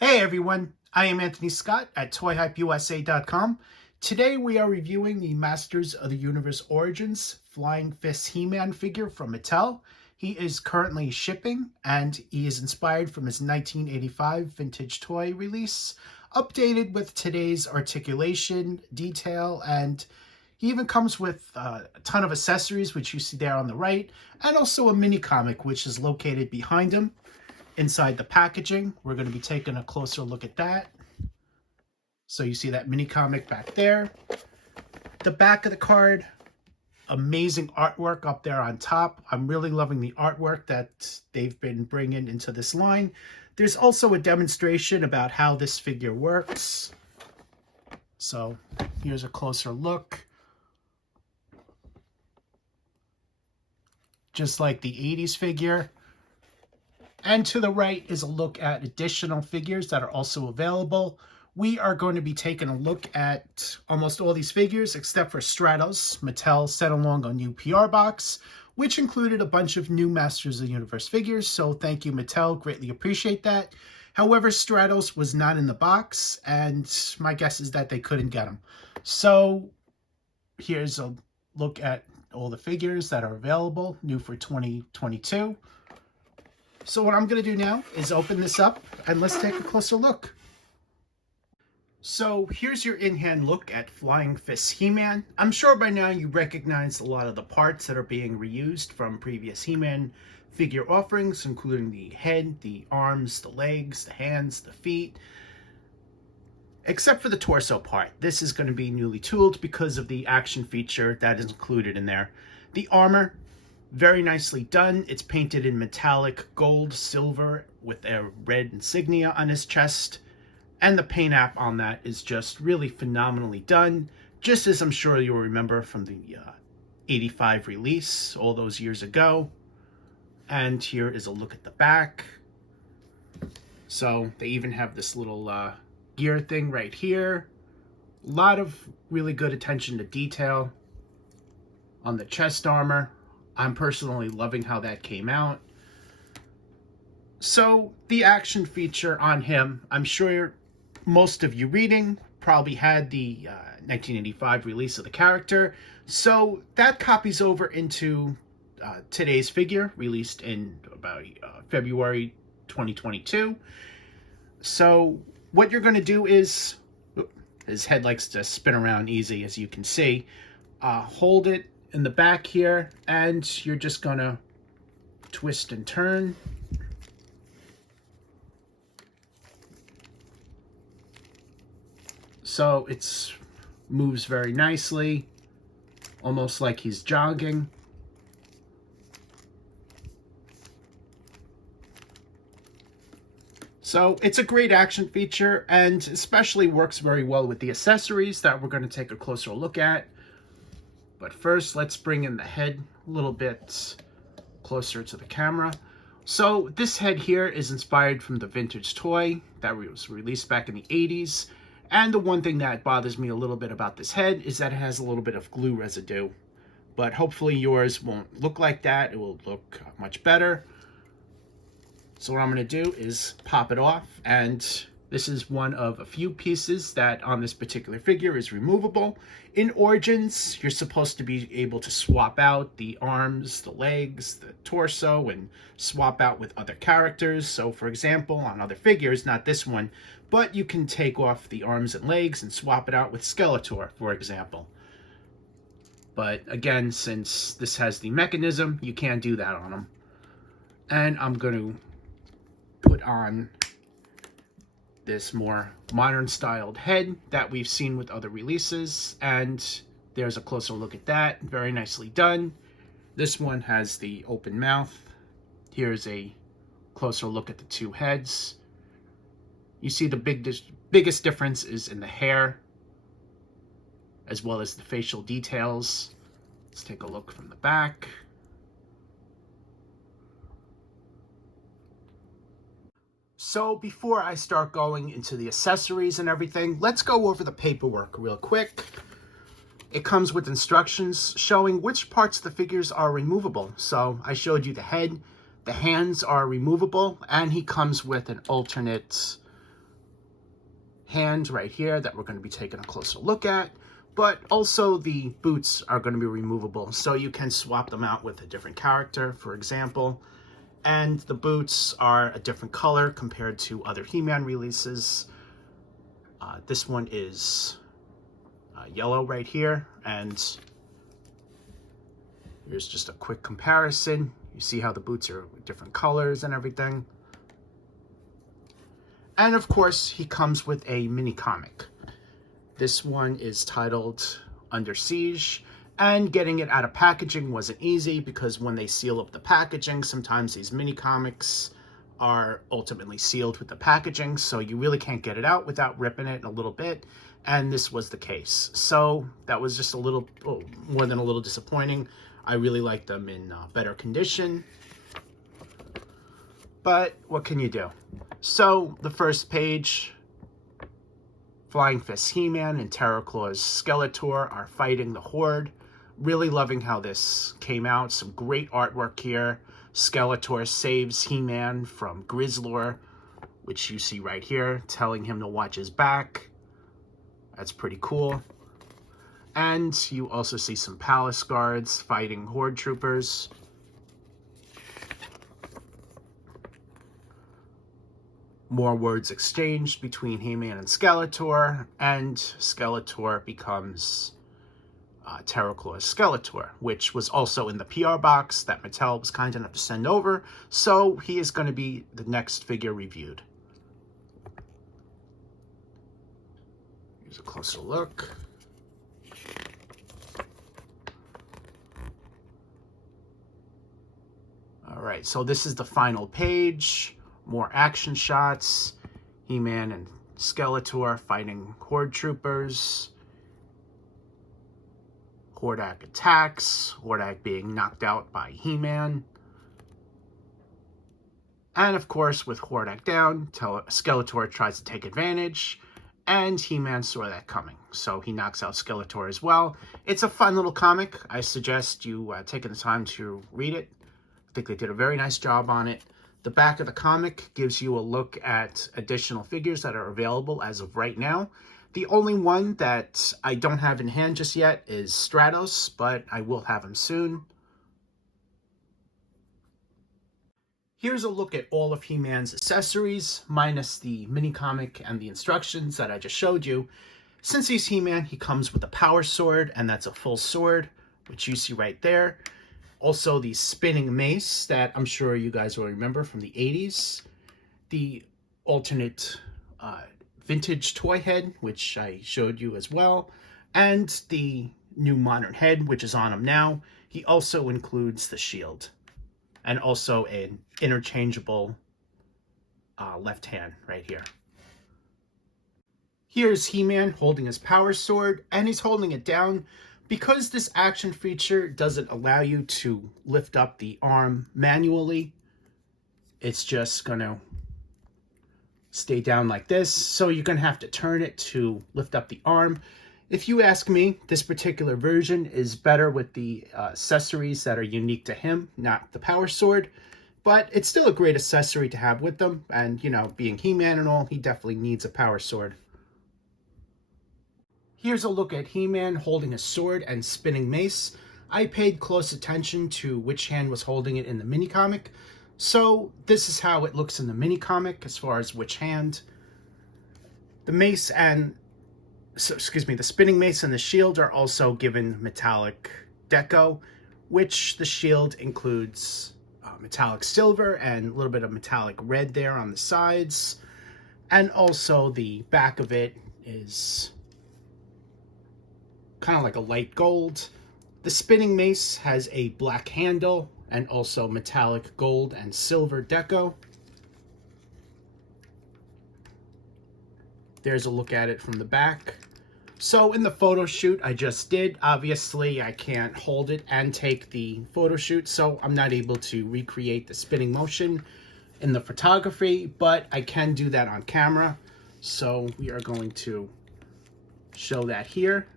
Hey everyone, I am Anthony Scott at ToyHypeUSA.com. Today we are reviewing the Masters of the Universe Origins Flying Fist He-Man figure from Mattel. He is currently shipping and he is inspired from his 1985 vintage toy release, updated with today's articulation, detail, and he even comes with a ton of accessories, which you see there on the right, and also a mini comic, which is located behind him. Inside the packaging, we're going to be taking a closer look at that. So you see that mini comic back there. The back of the card, amazing artwork up there on top. I'm really loving the artwork that they've been bringing into this line. There's also a demonstration about how this figure works. So here's a closer look. Just like the 80s figure. And to the right is a look at additional figures that are also available. We are going to be taking a look at almost all these figures except for Stratos. Mattel sent along a new PR box, which included a bunch of new Masters of the Universe figures. So thank you, Mattel. Greatly appreciate that. However, Stratos was not in the box, and my guess is that they couldn't get them. So here's a look at all the figures that are available, new for 2022. So what I'm going to do now is open this up and let's take a closer look. So here's your in-hand look at Flying Fist He-Man. I'm sure by now you recognize a lot of the parts that are being reused from previous He-Man figure offerings, including the head, the arms, the legs, the hands, the feet, except for the torso part. This is going to be newly tooled because of the action feature that is included in there. The armor, very nicely done. It's painted in metallic gold, silver with a red insignia on his chest. And the paint app on that is just really phenomenally done. Just as I'm sure you'll remember from the 85 release all those years ago. And here is a look at the back. So they even have this little gear thing right here. A lot of really good attention to detail on the chest armor. I'm personally loving how that came out. So the action feature on him, I'm sure most of you reading probably had the 1985 release of the character. So that copies over into today's figure, released in about February 2022. So what you're going to do is, his head likes to spin around easy, as you can see. Hold it in the back here, and you're just gonna twist and turn. So it moves very nicely, almost like he's jogging. So it's a great action feature, and especially works very well with the accessories that we're going to take a closer look at. But first, let's bring in the head a little bit closer to the camera. So this head here is inspired from the vintage toy that was released back in the 80s. And the one thing that bothers me a little bit about this head is that it has a little bit of glue residue. But hopefully yours won't look like that. It will look much better. So what I'm going to do is pop it off, and this is one of a few pieces that on this particular figure is removable. In Origins, you're supposed to be able to swap out the arms, the legs, the torso, and swap out with other characters. So for example, on other figures, not this one, but you can take off the arms and legs and swap it out with Skeletor, for example. But again, since this has the mechanism, you can't do that on them. And I'm going to put on this more modern styled head that we've seen with other releases, and there's a closer look at that. Very nicely done. This one has the open mouth. Here's a closer look at the two heads. You see the biggest difference is in the hair as well as the facial details. Let's take a look from the back. So before I start going into the accessories and everything, let's go over the paperwork real quick. It comes with instructions showing which parts of the figures are removable. So I showed you the head, the hands are removable, and he comes with an alternate hand right here that we're going to be taking a closer look at, but also the boots are going to be removable, so you can swap them out with a different character, for example. And the boots are a different color compared to other He-Man releases. This one is yellow right here, and here's just a quick comparison. You see how the boots are different colors and everything. And of course, he comes with a mini comic. This one is titled Under Siege, and getting it out of packaging wasn't easy because when they seal up the packaging, sometimes these mini comics are ultimately sealed with the packaging, so you really can't get it out without ripping it a little bit, and this was the case. So that was just a little, more than a little disappointing. I really like them in better condition, but what can you do? So the first page, Flying Fist He-Man and Terror Claw's Skeletor are fighting the Horde. Really loving how this came out. Some great artwork here. Skeletor saves He-Man from Grizzlor, which you see right here, telling him to watch his back. That's pretty cool. And you also see some palace guards fighting Horde troopers. More words exchanged between He-Man and Skeletor, and Skeletor becomes Terror Claw's Skeletor, which was also in the PR box that Mattel was kind enough to send over, so he is going to be the next figure reviewed. Here's a closer look. Alright, so this is the final page. More action shots. He-Man and Skeletor fighting Horde troopers. Hordak attacks. Hordak being knocked out by He-Man. And of course, with Hordak down, Skeletor tries to take advantage. And He-Man saw that coming, so he knocks out Skeletor as well. It's a fun little comic. I suggest you taking the time to read it. I think they did a very nice job on it. The back of the comic gives you a look at additional figures that are available as of right now. The only one that I don't have in hand just yet is Stratos, but I will have him soon. Here's a look at all of He-Man's accessories, minus the mini comic and the instructions that I just showed you. Since he's He-Man, he comes with a power sword, and that's a full sword, which you see right there. Also, the spinning mace that I'm sure you guys will remember from the 80s. The alternate vintage toy head, which I showed you as well. And the new modern head, which is on him now. He also includes the shield. And also an interchangeable left hand right here. Here's He-Man holding his power sword, and he's holding it down. Because this action feature doesn't allow you to lift up the arm manually, it's just going to stay down like this. So you're going to have to turn it to lift up the arm. If you ask me, this particular version is better with the accessories that are unique to him, not the power sword. But it's still a great accessory to have with them. And, you know, being He-Man and all, he definitely needs a power sword. Here's a look at He-Man holding a sword and spinning mace. I paid close attention to which hand was holding it in the mini comic. So this is how it looks in the mini comic as far as which hand. The mace and, the spinning mace and the shield are also given metallic deco, which the shield includes metallic silver and a little bit of metallic red there on the sides. And also the back of it is kind of like a light gold. The spinning mace has a black handle and also metallic gold and silver deco. There's a look at it from the back. So in the photo shoot I just did, obviously I can't hold it and take the photo shoot, so I'm not able to recreate the spinning motion in the photography, but I can do that on camera. So we are going to show that here.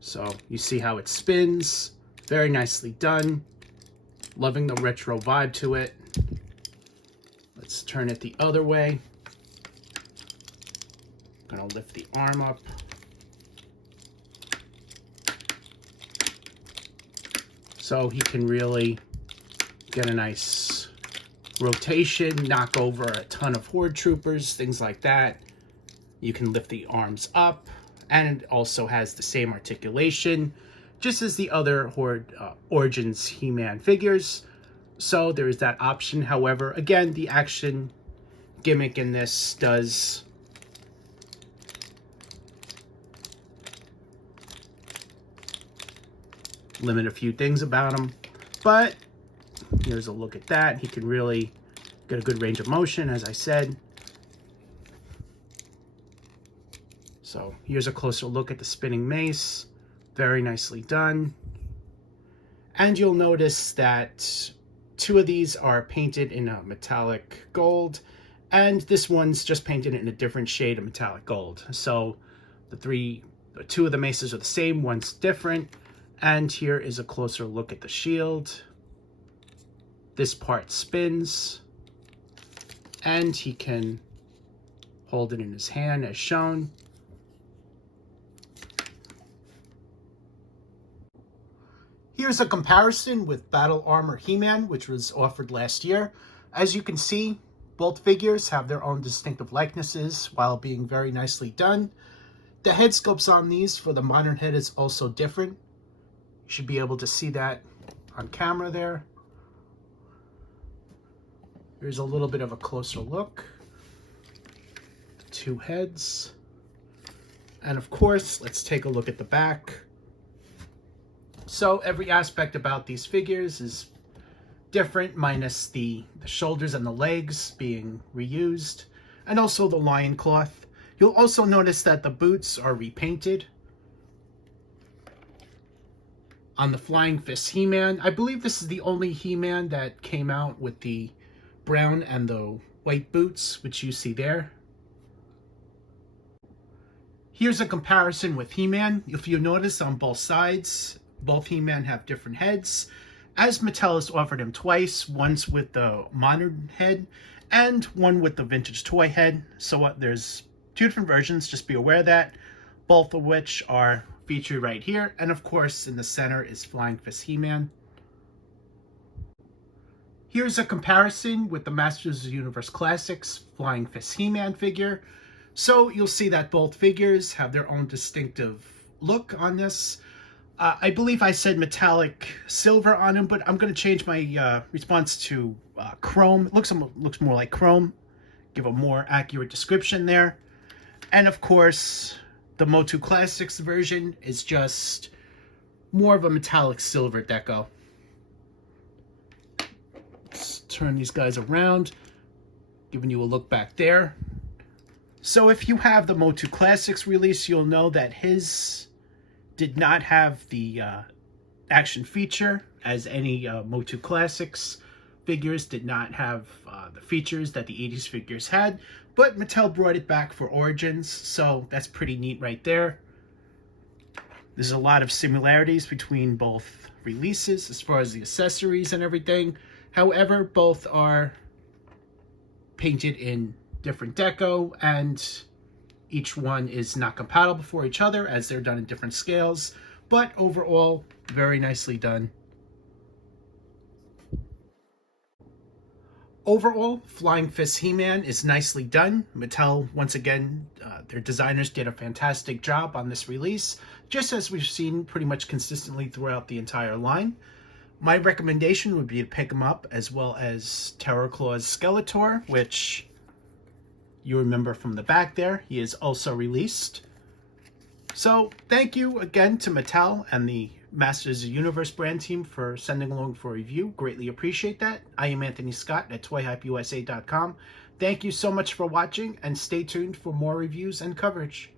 So you see how it spins, very nicely done. Loving the retro vibe to it. Let's turn it the other way. Gonna lift the arm up. So he can really get a nice rotation, knock over a ton of Horde troopers, things like that. You can lift the arms up, and it also has the same articulation, just as the other Horde Origins He-Man figures. So there is that option. However, again, the action gimmick in this does limit a few things about him, but here's a look at that. He can really get a good range of motion, as I said. So here's a closer look at the spinning mace. Very nicely done. And you'll notice that two of these are painted in a metallic gold, and this one's just painted in a different shade of metallic gold. So two of the maces are the same, one's different. And here is a closer look at the shield. This part spins, and he can hold it in his hand as shown. Here's a comparison with Battle Armor He-Man, which was offered last year. As you can see, both figures have their own distinctive likenesses while being very nicely done. The head sculpts on these for the modern head is also different. You should be able to see that on camera there. Here's a little bit of a closer look. The two heads. And of course, let's take a look at the back. So every aspect about these figures is different, minus the shoulders and the legs being reused, and also the lion cloth. You'll also notice that the boots are repainted. On the Flying Fist He-Man, I believe this is the only He-Man that came out with the brown and the white boots, which you see there. Here's a comparison with He-Man. If you notice on both sides, both He-Man have different heads, as Mattel has offered him twice, once with the modern head and one with the vintage toy head. So there's two different versions, just be aware of that, both of which are featured right here. And of course, in the center is Flying Fist He-Man. Here's a comparison with the Masters of the Universe Classics Flying Fist He-Man figure. So you'll see that both figures have their own distinctive look on this. I believe I said metallic silver on him, but I'm going to change my response to chrome. It looks more like chrome. Give a more accurate description there. And of course, the Motu Classics version is just more of a metallic silver deco. Let's turn these guys around, giving you a look back there. So if you have the Motu Classics release, you'll know that his did not have the action feature, as any Motu Classics figures did not have the features that the 80s figures had, but Mattel brought it back for Origins, so that's pretty neat right there. There's a lot of similarities between both releases as far as the accessories and everything. However, both are painted in different deco, and each one is not compatible for each other as they're done in different scales, but overall, very nicely done. Overall, Flying Fist He-Man is nicely done. Mattel, once again, their designers did a fantastic job on this release, just as we've seen pretty much consistently throughout the entire line. My recommendation would be to pick them up, as well as Terror Claw's Skeletor, which you remember from the back there. He is also released. So thank you again to Mattel and the Masters of the Universe brand team for sending along for a review. Greatly appreciate that. I am Anthony Scott at ToyHypeUSA.com. Thank you so much for watching, and stay tuned for more reviews and coverage.